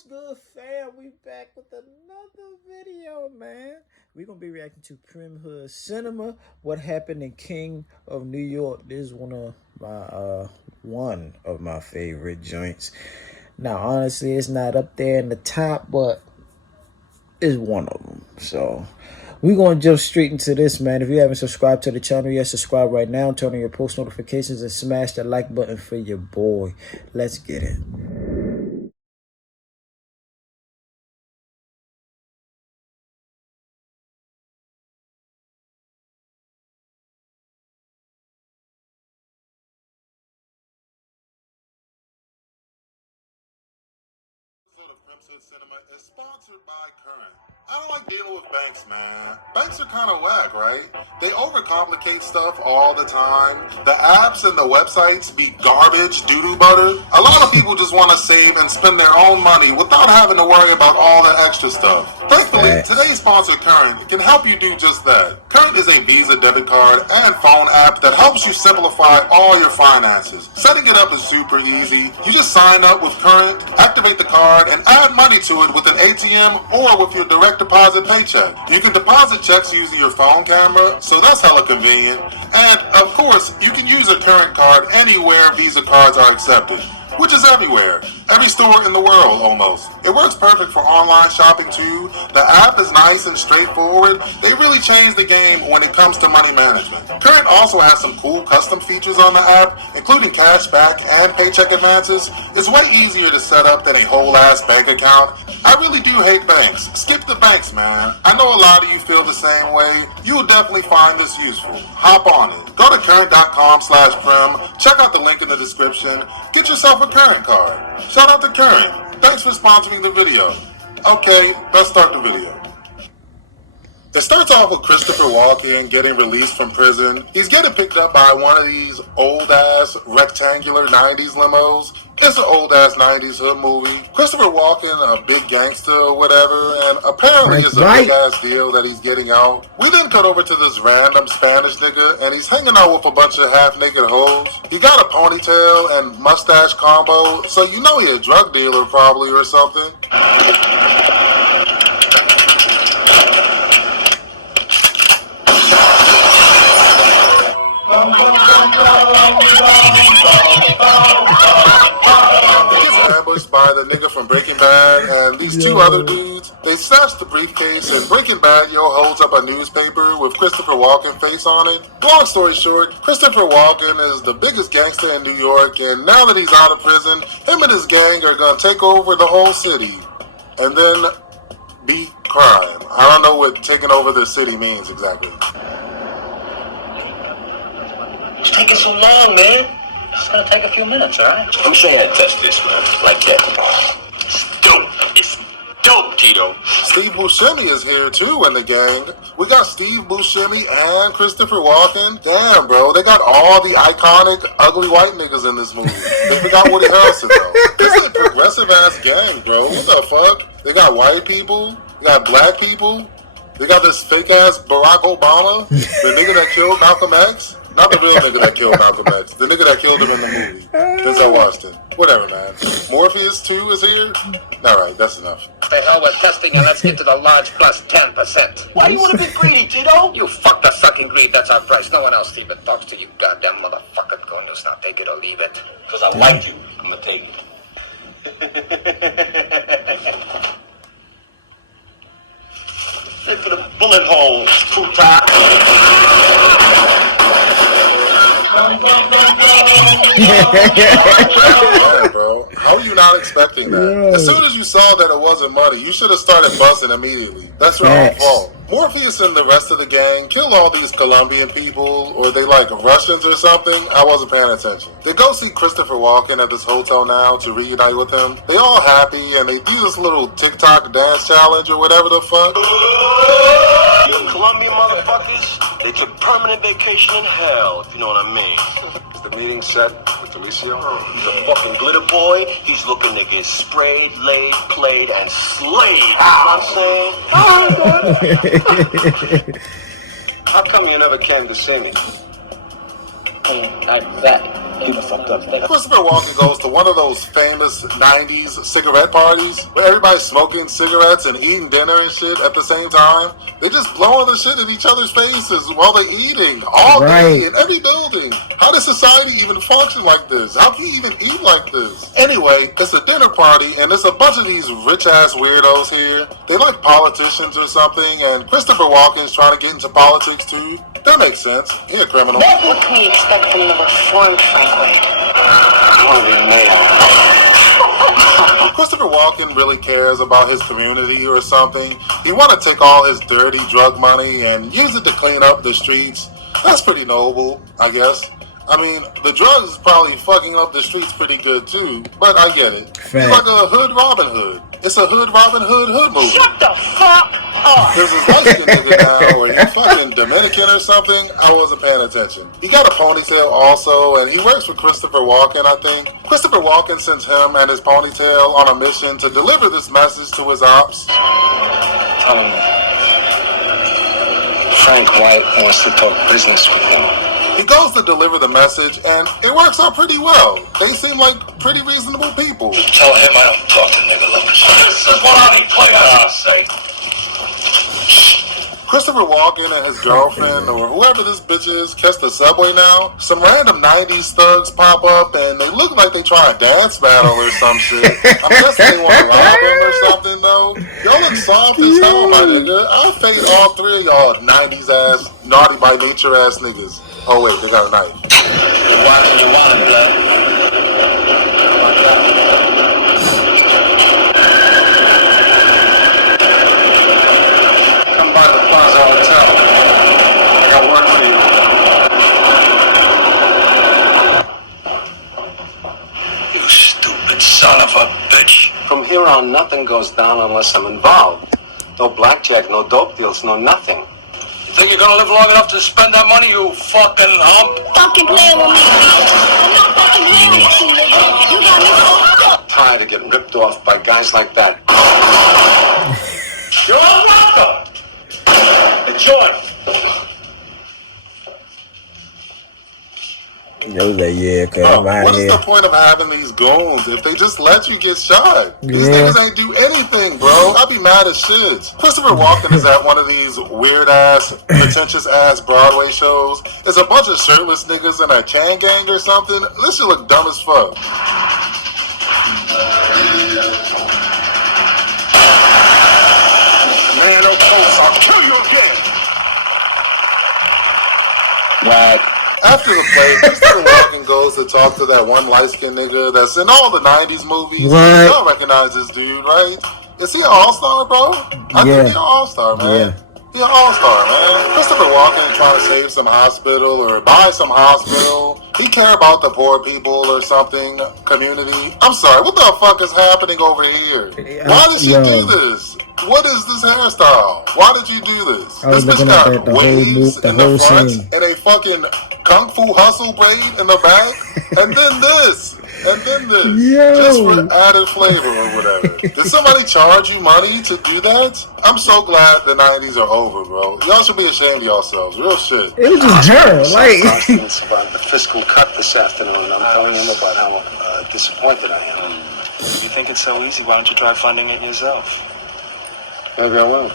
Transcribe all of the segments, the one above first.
what's good, fam? We back with another video, man. We're gonna be reacting to Primm Hood Cinema. What happened in King of New York? This is one of my favorite joints. Now, honestly, it's not up there in the top, but it's one of them. So we're gonna jump straight into this, man. If you haven't subscribed to the channel yet, subscribe right now. Turn on your post notifications and smash the like button for your boy. Let's get it. Cinema is sponsored by Current. I don't like dealing with banks, man. Banks are kind of whack, right? They overcomplicate stuff all the time. The apps and the websites be garbage, doo-doo butter. A lot of people just want to save and spend their own money without having to worry about all that extra stuff. Thankfully, today's sponsor, Current, can help you do just that. Current is a Visa debit card and phone app that helps you simplify all your finances. Setting it up is super easy. You just sign up with Current, activate the card, and add money to it with an ATM or with your direct deposit paycheck. You can deposit checks using your phone camera, so that's hella convenient. And of course, you can use a Current card anywhere Visa cards are accepted, which is everywhere. Every store in the world, almost. It works perfect for online shopping too. The app is nice and straightforward. They really changed the game when it comes to money management. Current also has some cool custom features on the app, including cash back and paycheck advances. It's way easier to set up than a whole ass bank account. I really do hate banks. Skip the banks, man. I know a lot of you feel the same way. You'll definitely find this useful. Hop on it. Go to current.com/Primm. Check out the link in the description. Get yourself a Current card. Shout out to Current. Thanks for sponsoring the video. Okay, let's start the video. It starts off with Christopher Walken getting released from prison. He's getting picked up by one of these old-ass rectangular 90s limos. It's an old-ass 90s hood movie. Christopher Walken, a big gangster or whatever, and apparently it's a big-ass deal that he's getting out. We then cut over to this random Spanish nigga, and he's hanging out with a bunch of half-naked hoes. He got a ponytail and mustache combo, so you know he's a drug dealer probably or something. Ambushed by the nigga from Breaking Bad and these two other dudes. They snatch the briefcase and Breaking Bad holds up a newspaper with Christopher Walken face on it. Long story short, Christopher Walken is the biggest gangster in New York, and now that he's out of prison, him and his gang are gonna take over the whole city and then beat crime. I don't know what taking over the city means exactly. It's taking so long, man. It's gonna take a few minutes, alright? I'm saying I test this, man. Like that. It's dope. It's dope, Tito. Steve Buscemi is here too in the gang. We got Steve Buscemi and Christopher Walken. Damn, bro. They got all the iconic ugly white niggas in this movie. They forgot Woody Harrelson, though. This is a progressive ass gang, bro. What the fuck? They got white people. They got black people. They got this fake ass Barack Obama. The nigga that killed Malcolm X. Not the real nigga that killed Malcolm X. The nigga that killed him in the movie. Denzel Washington. Whatever, man. Morpheus 2 is here? Alright, that's enough. The hell with testing, and let's get to the large plus 10%. Why do you want to be greedy, Tito? You fuck the sucking greed, that's our price. No one else even talks to you, goddamn motherfucker. Go news now, take it or leave it. Because I like you, I'm gonna take it. Straight for the bullet hole, true time. Yeah, bro. How are you not expecting that? As soon as you saw that it wasn't money, you should have started busting immediately. That's your own fault. Morpheus and the rest of the gang kill all these Colombian people, or they like Russians or something. I wasn't paying attention. They go see Christopher Walken at this hotel now to reunite with him. They all happy, and they do this little TikTok dance challenge or whatever the fuck. You Colombian motherfuckers, they took permanent vacation in hell, if you know what I mean. Is the meeting set with Delicio? He's a fucking glitter boy. He's looking to get sprayed, laid, played, and slayed. You know what I'm saying? How come you never came to see me? Like that. Keep it fucked up, man. Christopher Walken goes to one of those famous 90s cigarette parties where everybody's smoking cigarettes and eating dinner and shit at the same time. They just blowing the shit in each other's faces while they're eating all day in every building. How does society even function like this? How can you even eat like this? Anyway, it's a dinner party and there's a bunch of these rich-ass weirdos here. They like politicians or something, and Christopher Walken's trying to get into politics too. That makes sense. He a criminal. What can we expect from the reformed Franklin? Christopher Walken really cares about his community or something. He want to take all his dirty drug money and use it to clean up the streets. That's pretty noble, I guess. I mean, the drugs is probably fucking up the streets pretty good too, but I get it. It's like a hood Robin Hood. It's a hood Robin Hood movie. Shut the fuck up! There's this light-skinned nigga now where he's fucking Dominican or something. I wasn't paying attention. He got a ponytail also, and he works with Christopher Walken, I think. Christopher Walken sends him and his ponytail on a mission to deliver this message to his ops. Tell him Frank White wants to talk business with him. He goes to deliver the message, and it works out pretty well. They seem like pretty reasonable people. Just tell him I don't talk to nigga lovers. This is what I play I say. Christopher Walken and his girlfriend, or whoever this bitch is, catch the subway now. Some random 90s thugs pop up, and they look like they try a dance battle or some shit. I'm guessing they want to rob him or something, though. Y'all look soft as hell, my nigga. I'll fade all three of y'all 90s ass, naughty by nature ass niggas. Oh, wait, they got a knife. Why do you want it, blood? Come by the Plaza Hotel. I got work for you. You stupid son of a bitch. From here on, nothing goes down unless I'm involved. No blackjack, no dope deals, no nothing. You think you're gonna live long enough to spend that money, you fucking hump? Fucking playing with me. I'm not fucking playing with you, nigga. You got me fucked up. Tired of getting ripped off by guys like that. You're welcome. Enjoy. Yo, like, yeah, cause I'm out What is here. the point of having these goons if they just let you get shot? These Yeah. niggas ain't do anything, bro. I'd be mad as shit. Christopher Walken is at one of these weird-ass, pretentious-ass Broadway shows. It's a bunch of shirtless niggas in a chain gang or something. This shit look dumb as fuck. Man, no close, I'll kill you again. Right. After the play, Christopher Walken goes to talk to that one light-skinned nigga that's in all the 90s movies. What? Y'all recognize this dude, right? Is he an all-star, bro? I think he's an all-star, man. Yeah. He's an all-star, man. Christopher Walken trying to save some hospital or buy some hospital. He care about the poor people or something, community. I'm sorry, what the fuck is happening over here? Why did she do this? What is this hairstyle? Why did you do this? I was This bitch looking at got that the whole waves move, the in the whole front scene. and a fucking kung fu hustle braid in the back, and then this, and then this, Yo. just for added flavor or whatever. Did somebody charge you money to do that? I'm so glad the 90s are over, bro. Y'all should be ashamed of yourselves. Real shit. It was just her, like. It's about the fiscal cut this afternoon. I'm telling him about how disappointed I am. If you think it's so easy, why don't you try funding it yourself? Maybe I will.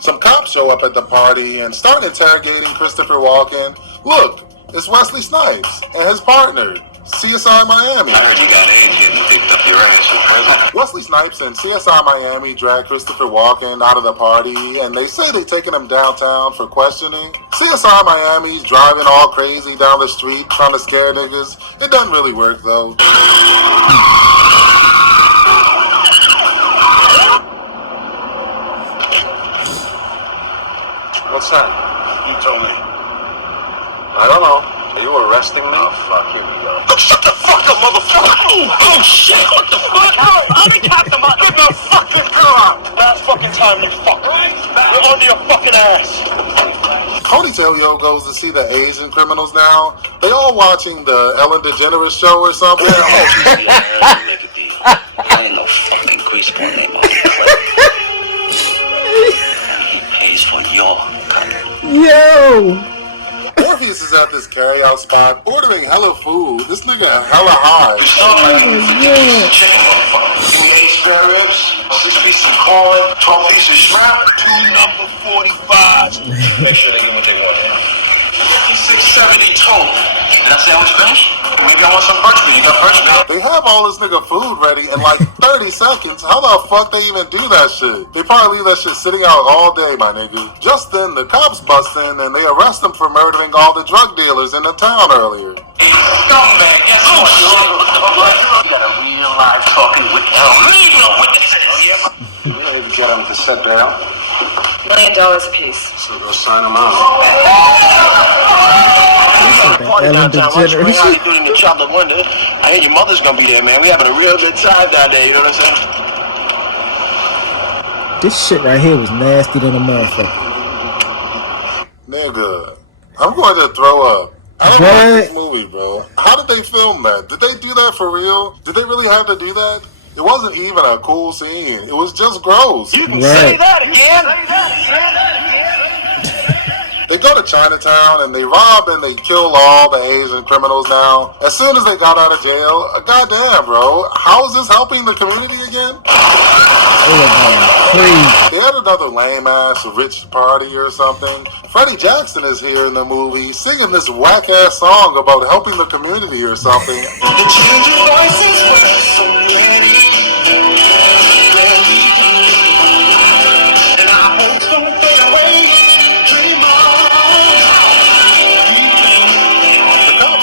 Some cops show up at the party and start interrogating Christopher Walken. Look, it's Wesley Snipes and his partner, CSI Miami. I heard you got AIDS getting picked up your ass in prison. Wesley Snipes and CSI Miami drag Christopher Walken out of the party, and they say they taking him downtown for questioning. CSI Miami's driving all crazy down the street trying to scare niggas. It doesn't really work, though. What's that? You told me. I don't know. Are you arresting me? Oh, fuck, here we go. Shut the fuck up, motherfucker! Oh shit! What the fuck? I'll be talking about get the fucking girl out. Last fucking time, you fuck. We're under your fucking ass. Ponytail Yo goes to see the Asian criminals now. They all watching the Ellen DeGeneres show or something. I ain't no fucking grease for me, motherfucker. He pays for your cut. Yo. Or Morpheus is at this carryout spot ordering hella food. This nigga hella high. Chicken, motherfucker. Give me 8 spare ribs, 6 pieces of corn, 12 pieces of shrimp, 2 number 45s. Make sure they get what they want, yeah? 56.70 total. Did I say I was finished? Maybe I want some brunch, but you got brunch now? They have all this nigga food ready in like 30 seconds. How the fuck they even do that shit? They probably leave that shit sitting out all day, my nigga. Just then, the cops bust in and they arrest him for murdering all the drug dealers in the town earlier. Hey, scumbag, guess what? You got a real live talking witness. Real witnesses, yeah? You able to get them to sit down? $1 million a piece. So they'll sign them out. Ellen DeGeneres. I hear your mother's gonna be there, man. We having a real good time down there, you know what I'm saying? This shit right here was nasty than a motherfucker. Nigga, I'm going to throw up. I don't like this movie, bro. How did they film that? Did they do that for real? Did they really have to do that? It wasn't even a cool scene. It was just gross. You can say that again. They go to Chinatown and they rob and they kill all the Asian criminals now. As soon as they got out of jail, goddamn, bro. How is this helping the community again? They had another lame-ass rich party or something. Freddie Jackson is here in the movie singing this whack-ass song about helping the community or something. The change of voices were so many. And I hope don't fade away. Dream on.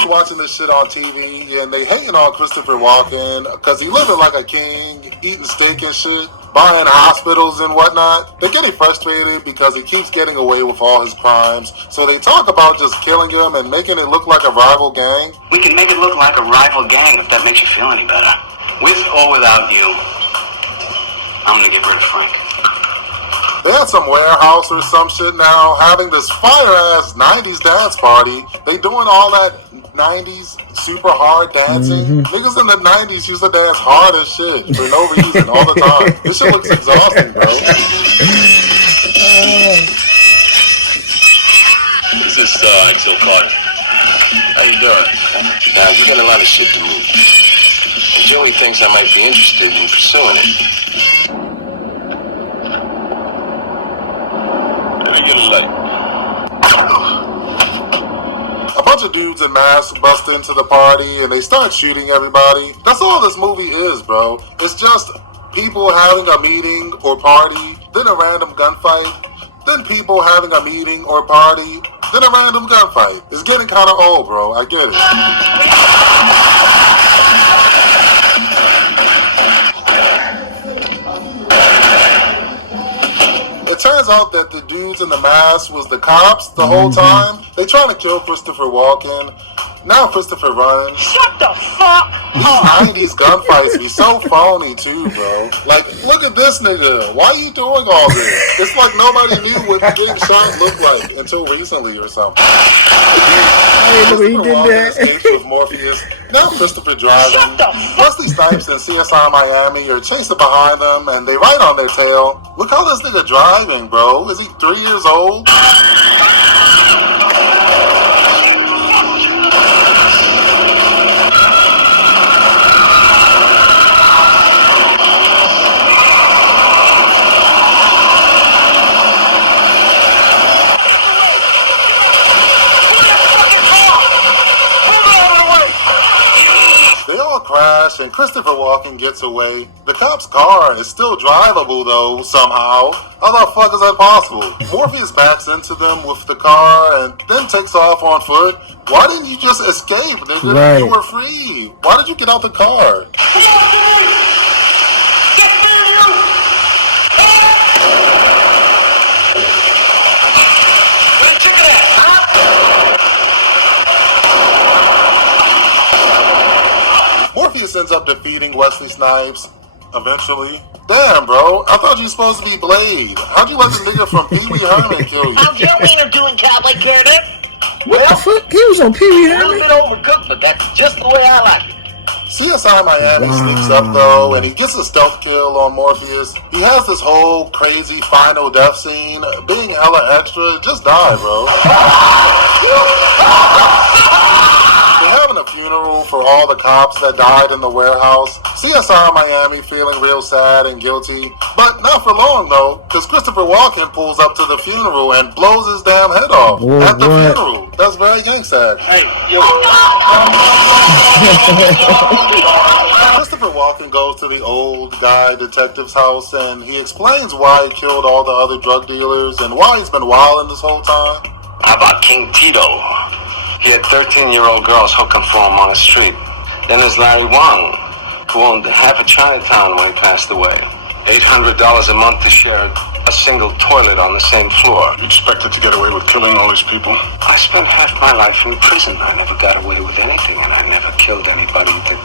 Watching this shit on TV and they hating on Christopher Walken because he living like a king, eating steak and shit, buying hospitals and whatnot. They're getting frustrated because he keeps getting away with all his crimes. So they talk about just killing him and making it look like a rival gang. We can make it look like a rival gang if that makes you feel any better. With or without you, I'm gonna get rid of Frank. They had some warehouse or some shit now having this fire-ass 90s dance party. They doing all that 90s super hard dancing. Niggas in the 90s used to dance hard as shit for no reason all the time. This shit looks exhausting, bro. This is Axel Carter. How you doing? Now, we got a lot of shit to move. And Joey thinks I might be interested in pursuing it. A bunch of dudes in masks bust into the party and they start shooting everybody. That's all this movie is, bro. It's just people having a meeting or party, then a random gunfight, then people having a meeting or party, then a random gunfight. It's getting kind of old, bro. I get it. It turns out that the dudes in the mask was the cops the whole time. They trying to kill Christopher Walken. Now Christopher runs. Shut the fuck up! These 90s gunfights be so phony too, bro. Like, look at this nigga. Why are you doing all this? It's like nobody knew what getting shot looked like until recently or something. Christopher Walken escapes with Morpheus. Now Christopher driving. Wesley Snipes and CSI Miami are chasing behind them and they ride on their tail. Look how this nigga driving, bro. Is he 3 years old? Crash and Christopher Walken gets away. The cop's car is still drivable though, somehow. How the fuck is that possible? Morpheus backs into them with the car and then takes off on foot. Why didn't you just escape, nigga? Right. You were free. Why did you get out the car? Morpheus ends up defeating Wesley Snipes eventually. Damn, bro. I thought you were supposed to be Blade. How'd you let the nigga from Pee Wee Herman kill you? How's your wiener doing, Cowboy Carter? What the fuck? He was on Pee Wee A little Herman? bit overcooked, but that's just the way I like it. CSI Miami sneaks up though, and he gets a stealth kill on Morpheus. He has this whole crazy final death scene. Being hella extra, just die, bro. They're having a funeral for all the cops that died in the warehouse. CSI Miami feeling real sad and guilty. But not for long, though, because Christopher Walken pulls up to the funeral and blows his damn head off at the funeral. That's very gangsta. Hey, yo. Christopher Walken goes to the old guy detective's house and he explains why he killed all the other drug dealers and why he's been wilding this whole time. How about King Tito? He had 13-year-old girls hooking for him on the street. Then there's Larry Wong, who owned half of Chinatown when he passed away. $800 a month to share a single toilet on the same floor. You expected to get away with killing all these people? I spent half my life in prison. I never got away with anything, and I never killed anybody that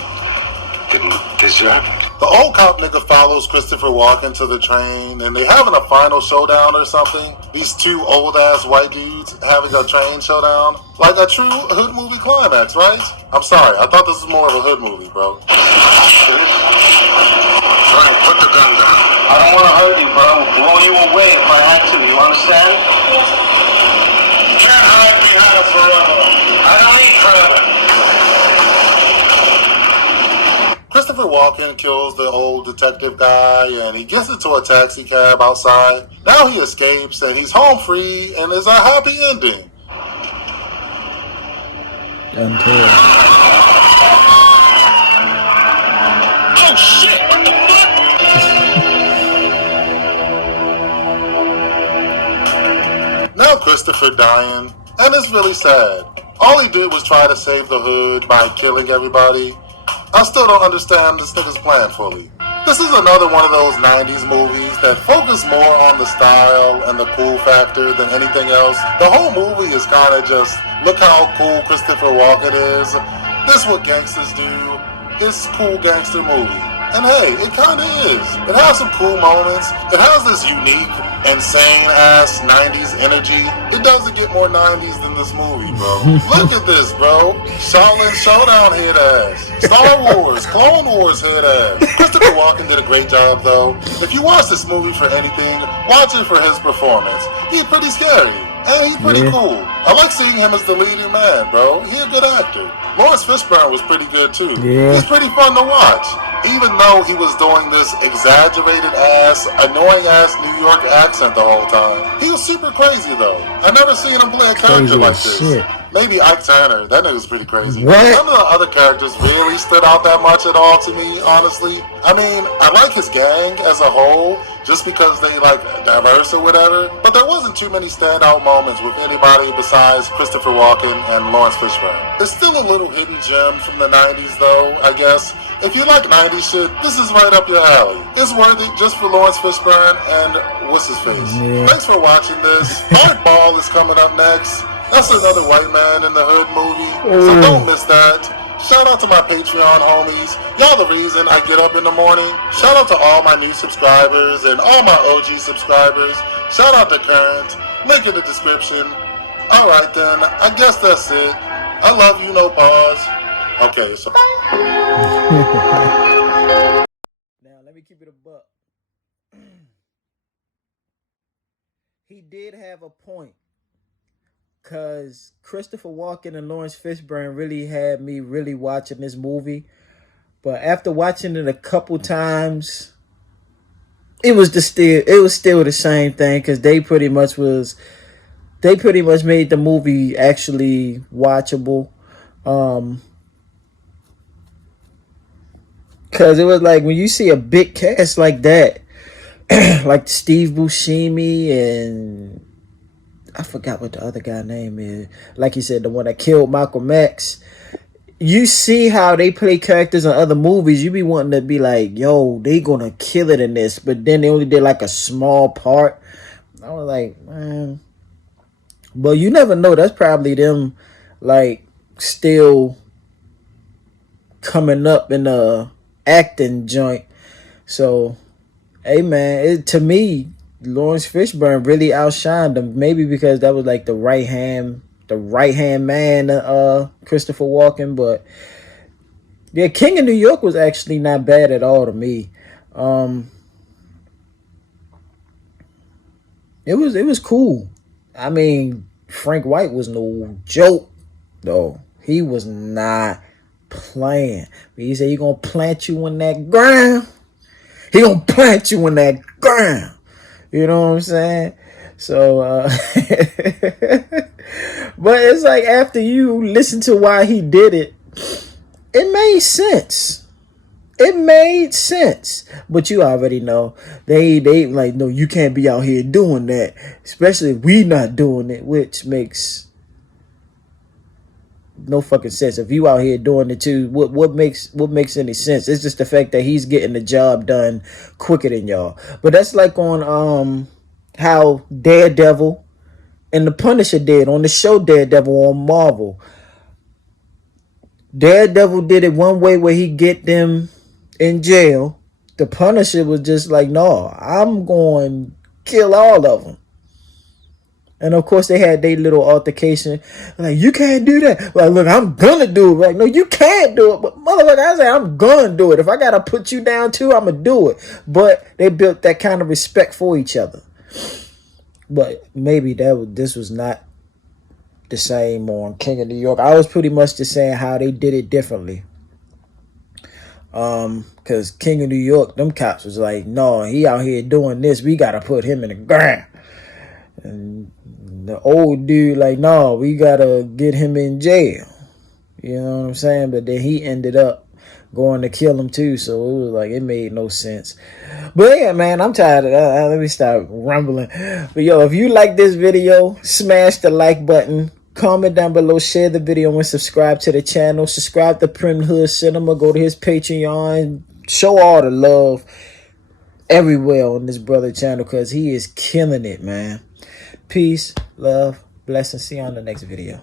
didn't deserve it. The old cop nigga follows Christopher Walken to the train, and they having a final showdown or something. These two old-ass white dudes having a train showdown. Like a true hood movie climax, right? I'm sorry, I thought this was more of a hood movie, bro. Frank, put the gun down. I don't want to hurt you, but I will blow you away if I had to. You understand? You can't hide behind it forever. I don't need forever. Christopher Walken kills the old detective guy and he gets into a taxi cab outside. Now he escapes and he's home free and it's a happy ending. Until Oh shit, what the fuck? Now Christopher dying, and it's really sad. All he did was try to save the hood by killing everybody. I still don't understand this nigga's plan fully. This is another one of those 90s movies that focus more on the style and the cool factor than anything else. The whole movie is kind of just, look how cool Christopher Walken is. This what gangsters do. It's a cool gangster movie. And hey, it kind of is. It has some cool moments. It has this unique, insane-ass 90s energy. It doesn't get more 90s than this movie, bro. Look at this, bro. Shaolin Showdown head ass. Star Wars, Clone Wars head ass. Christopher Walken did a great job, though. If you watch this movie for anything, watch it for his performance. He's pretty scary. And he's pretty cool. I like seeing him as the leading man, bro. He's a good actor. Lawrence Fishburne was pretty good, too. Yeah. He's pretty fun to watch. Even though he was doing this exaggerated-ass, annoying-ass New York accent the whole time. He was super crazy, though. I never seen him play a character like this. Shit. Maybe Ike Turner. That nigga's pretty crazy. What? None of the other characters really stood out that much at all to me, honestly. I mean, I like his gang as a whole, just because they, like, diverse or whatever. But there wasn't too many standout moments with anybody besides Christopher Walken and Lawrence Fishburne. It's still a little hidden gem from the 90s, though, I guess. If you like 90s shit, this is right up your alley. It's worth it just for Lawrence Fishburne and what's-his-face. Yeah. Thanks for watching this. Hardball is coming up next. That's another white man in the hood movie, so don't miss that. Shout out to my Patreon homies. Y'all the reason I get up in the morning. Shout out to all my new subscribers and all my OG subscribers. Shout out to Current. Link in the description. Alright then, I guess that's it. I love you, no pause. Okay, so... Now let me keep it a buck. He did have a point. Because Christopher Walken and Lawrence Fishburne really had me really watching this movie. But after watching it a couple times, it was still the same thing. Because they pretty much made the movie actually watchable. Because it was like when you see a big cast like that, like Steve Buscemi and... I forgot what the other guy's name is. Like you said, the one that killed Malcolm X. You see how they play characters in other movies. You be wanting to be like, yo, they gonna kill it in this. But then they only did like a small part. I was like, man. But you never know. That's probably them like still coming up in the acting joint. So, hey man, to me, Lawrence Fishburne really outshined him. Maybe because that was like the right hand man, Christopher Walken. But Yeah, King of New York was actually not bad at all to me. It was cool. I mean, Frank White was no joke though. He was not playing. But he said he gonna plant you in that ground. He gonna plant you in that ground. You know what I'm saying? So, but it's like after you listen to why he did it, it made sense. It made sense. But you already know they like, no, you can't be out here doing that, especially if we not doing it, which makes no fucking sense. If you out here doing it too, what makes any sense? It's just the fact that he's getting the job done quicker than y'all. But that's like on how Daredevil and the Punisher did on the show Daredevil on Marvel. Daredevil did it one way where he get them in jail. The Punisher was just like, no, I'm going to kill all of them. And of course, they had their little altercation. Like, you can't do that. Like, look, I'm gonna do it. Like, no, you can't do it. But motherfucker, I say I'm gonna do it. If I gotta put you down too, I'm gonna do it. But they built that kind of respect for each other. But maybe this was not the same on King of New York. I was pretty much just saying how they did it differently. Cause King of New York, them cops was like, no, he out here doing this. We gotta put him in the ground. And the old dude like, no, we gotta get him in jail. You know what I'm saying? But then he ended up going to kill him too. So it was like, it made no sense. But yeah, man, I'm tired of that. Let me stop rumbling. But yo, if you like this video, smash the like button. Comment down below, share the video, and subscribe to the channel. Subscribe to Primm Hood Cinema. Go to his Patreon. Show all the love everywhere on this brother channel because he is killing it, man. Peace, love, blessings. See you on the next video.